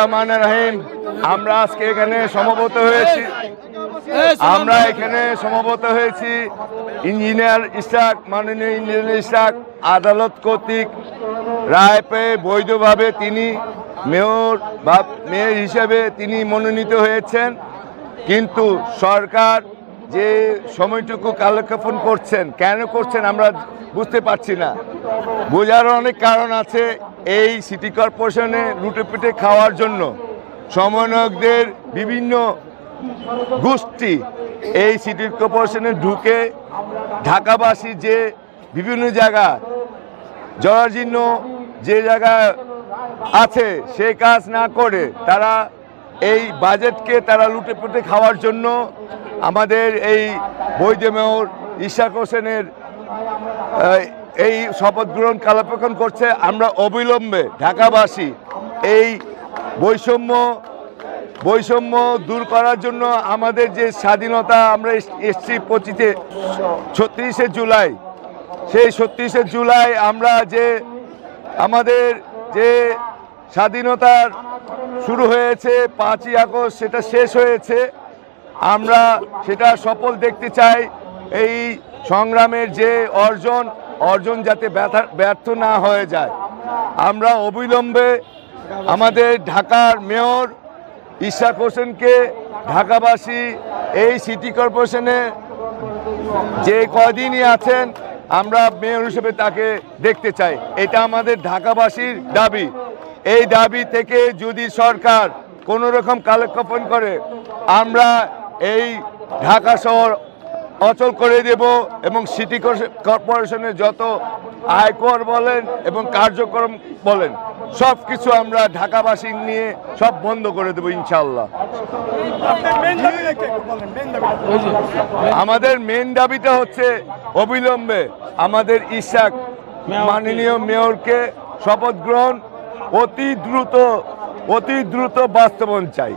রহমানির রহিম। আমরা আজকে এখানে সমবেত হয়েছি ইঞ্জিনিয়ার ইশরাক, মাননীয় ইঞ্জিনিয়ার ইশরাক আদালত কর্তৃক রায় পেয়ে বৈধভাবে তিনি মেয়র হিসেবে তিনি মনোনীত হয়েছেন। কিন্তু সরকার যে সময়টুকু কালক্ষেপণ করছেন, কেন করছেন আমরা বুঝতে পারছি না। বোঝার অনেক কারণ আছে। এই সিটি কর্পোরেশনে লুটেপুটে খাওয়ার জন্য সমন্বয়কদের বিভিন্ন গোষ্ঠী এই সিটি কর্পোরেশনে ঢুকে ঢাকাবাসী যে বিভিন্ন জায়গা জরাজীর্ণ যে জায়গা আছে সে কাজ না করে তারা এই বাজেটকে তারা লুটেপুটে খাওয়ার জন্য আমাদের এই বৈধ মেয়র ইশরাক হোসেনের এই শপথ গ্রহণ কালক্ষেপণ করছে। আমরা অবিলম্বে ঢাকাবাসী এই বৈষম্য দূর করার জন্য আমাদের যে স্বাধীনতা আমরা এসছি 36শে জুলাই, সেই 36শে জুলাই আমরা যে আমাদের যে স্বাধীনতার শুরু হয়েছে 5ই আগস্ট, সেটা শেষ হয়েছে। আমরা সেটা সফল দেখতে চাই। এই সংগ্রামের যে অর্জন যাতে ব্যর্থ না হয়ে যায়, আমরা অবিলম্বে আমাদের ঢাকার মেয়র ইশরাক হোসেনকে ঢাকাবাসী এই সিটি কর্পোরেশনে যে কদিনই আছেন আমরা মেয়র হিসেবে তাকে দেখতে চাই। এটা আমাদের ঢাকাবাসীর দাবি। এই দাবি থেকে যদি সরকার কোনো রকম কালক্ষেপণ করে আমরা এই ঢাকা শহর অচল করে দেব এবং সিটি কর্পোরেশনের যত আয়কর বলেন এবং কার্যক্রম বলেন সব কিছু আমরা ঢাকাবাসী নিয়ে সব বন্ধ করে দেবো ইনশাল্লাহ। আমাদের মেন দাবিটা হচ্ছে অবিলম্বে আমাদের ইশরাক মাননীয় মেয়রকে শপথ গ্রহণ অতি দ্রুত বাস্তবায়ন চাই।